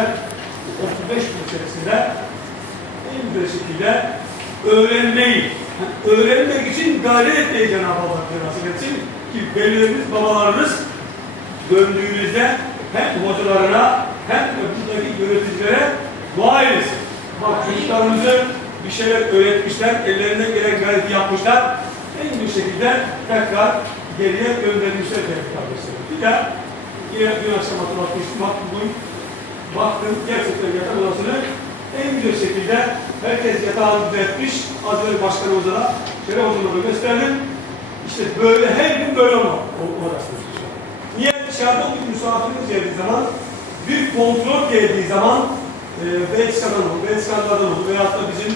içerisinde 35 gün içerisinde en güzel şekilde öğrenmeyi, öğrenmek için gayret etmeyi Cenab-ı Allah bize nasip etsin ki velilerimiz, babalarınız döndüğünüzde hem hocalarına hem de buradaki yöneticilere dua eylesin. Bak çocuklarımızı bir şeyler öğretmişler, ellerinden gelen gayreti yapmışlar. En güzel şekilde tekrar geriye göndermişler. Bir de yine dün akşam hatırlatmıştım. Bak bugün baktım gerçekten yatak odasını en güzel şekilde herkes yatağını düzeltmiş. Az önce başkanımıza da, şeref hocamıza gösterdim. İşte böyle her gün böyle olma. Olacaksınız. Niye? Dışarıda bir misafirimiz geldiği zaman, bir kontrol geldiği zaman e, Belçika'dan olur, Belçikalılardan olur veyahut da bizim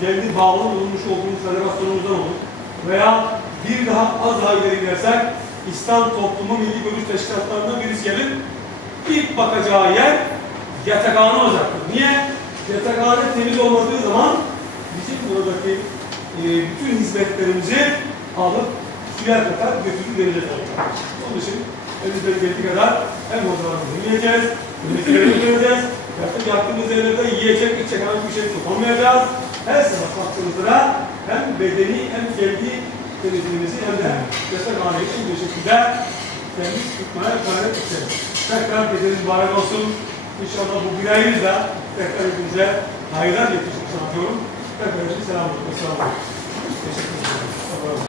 kendi bağlı bulunmuş olduğumuz federasyonumuzdan olur veya bir daha az daha ileri gidersek İslam Toplumu Milli Görüş Teşkilatlarından birisi gelir. İlk bakacağı yer yatakhane olacaktır. Niye? Yatakhane temiz olmadığı zaman bizim buradaki e, bütün hizmetlerimizi alıp suya kadar götürüp vereceğiz. Onun için elimizden geldiği kadar hem hocalarımızı dinleyeceğiz, ünitelerini vereceğiz, yakın yaptığımız yerlerde yiyecek, içecek herhangi bir şey kullanmayacağız. Her sabah baktığımızda hem bedeni hem kendi temizliğimizi hem de yatakhaneyi en bir şekilde temiz tutmaya gayret edeceğiz. Tekrar geceniz mübarek olsun. İnşallah bu ayımız da tekrar hepinize hayırlar getirsin sanıyorum. Tekrar selam olsun. Teşekkür